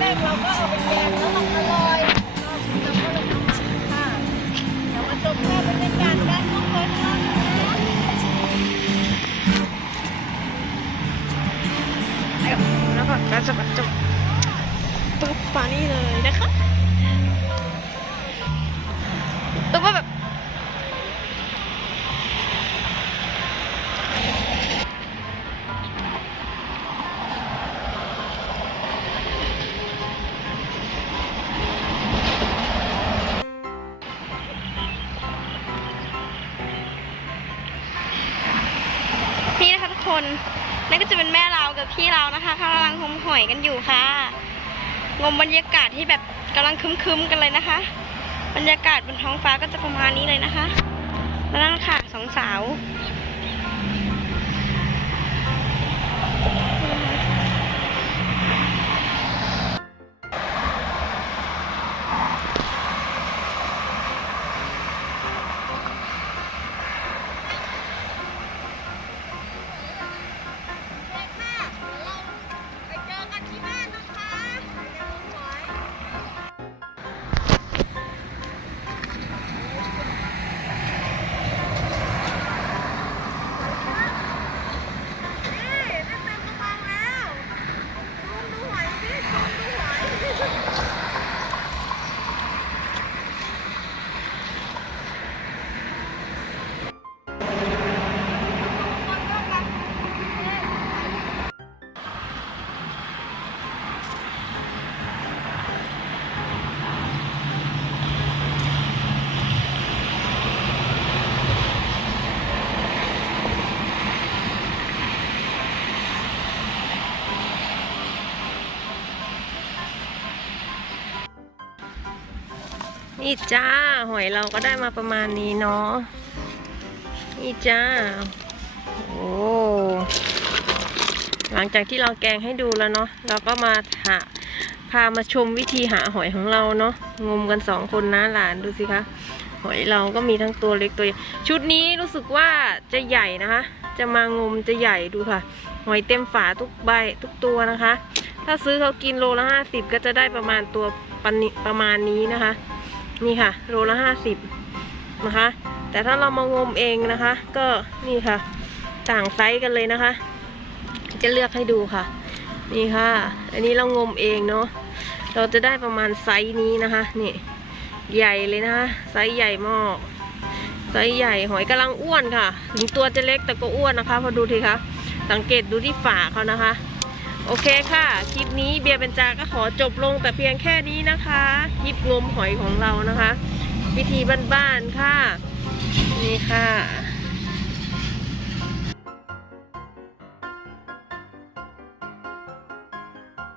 แรกเราก็เอาเป็นแกงแล้วมันอร่อยเราชิมแล้วก็ลงน้ำชิมค่ะเดี๋ยวมาชมภาพบรรยากาศกันทุกคนคะแล้วก็จะแบบจะตุ๊บปานี่เลยนะคะ คน นั่นก็จะเป็นแม่เรากับพี่เรานะคะเขากำลังงมหอยกันอยู่ค่ะ งมบรรยากาศที่แบบกำลังคึมๆกันเลยนะคะ บรรยากาศบนท้องฟ้าก็จะประมาณนี้เลยนะคะแล้วนั่นค่ะสองสาว นี่จ้า หอยเราก็ได้มาประมาณนี้เนาะนี่จ้า โอ้หลังจากที่เราแกงให้ดูแล้วเนาะเราก็มาหาพามาชมวิธีหาหอยของเราเนาะงมกันสองคนนะหลานดูสิคะหอยเราก็มีทั้งตัวเล็กตัวใหญ่ชุดนี้รู้สึกว่าจะใหญ่นะคะ จะมางมจะใหญ่ดูค่ะ หอยเต็มฝาทุกใบทุกตัวนะคะ ถ้าซื้อเขากินโลละห้าสิบก็จะได้ประมาณตัวปานนี้ประมาณนี้นะคะ นี่ค่ะ โลละห้าสิบนะคะ แต่ถ้าเรามางมเองนะคะ ก็นี่ค่ะ ต่างไซส์กันเลยนะคะ จะเลือกให้ดูค่ะ นี่ค่ะ อันนี้เรางมเองเนาะเราจะได้ประมาณไซส์นี้นะคะนี่ใหญ่เลยนะคะไซส์ใหญ่มากไซส์ใหญ่หอยกำลังอ้วนค่ะ ถึงตัวจะเล็กแต่ก็อ้วนนะคะพอดูทีคะสังเกตดูที่ฝาเขานะคะ โอเคค่ะ คลิปนี้เบียร์เบนจาก็ขอจบลงแต่เพียงแค่นี้นะคะ คลิปงมหอยของเรานะคะ วิธีบ้านๆค่ะ นี่ค่ะ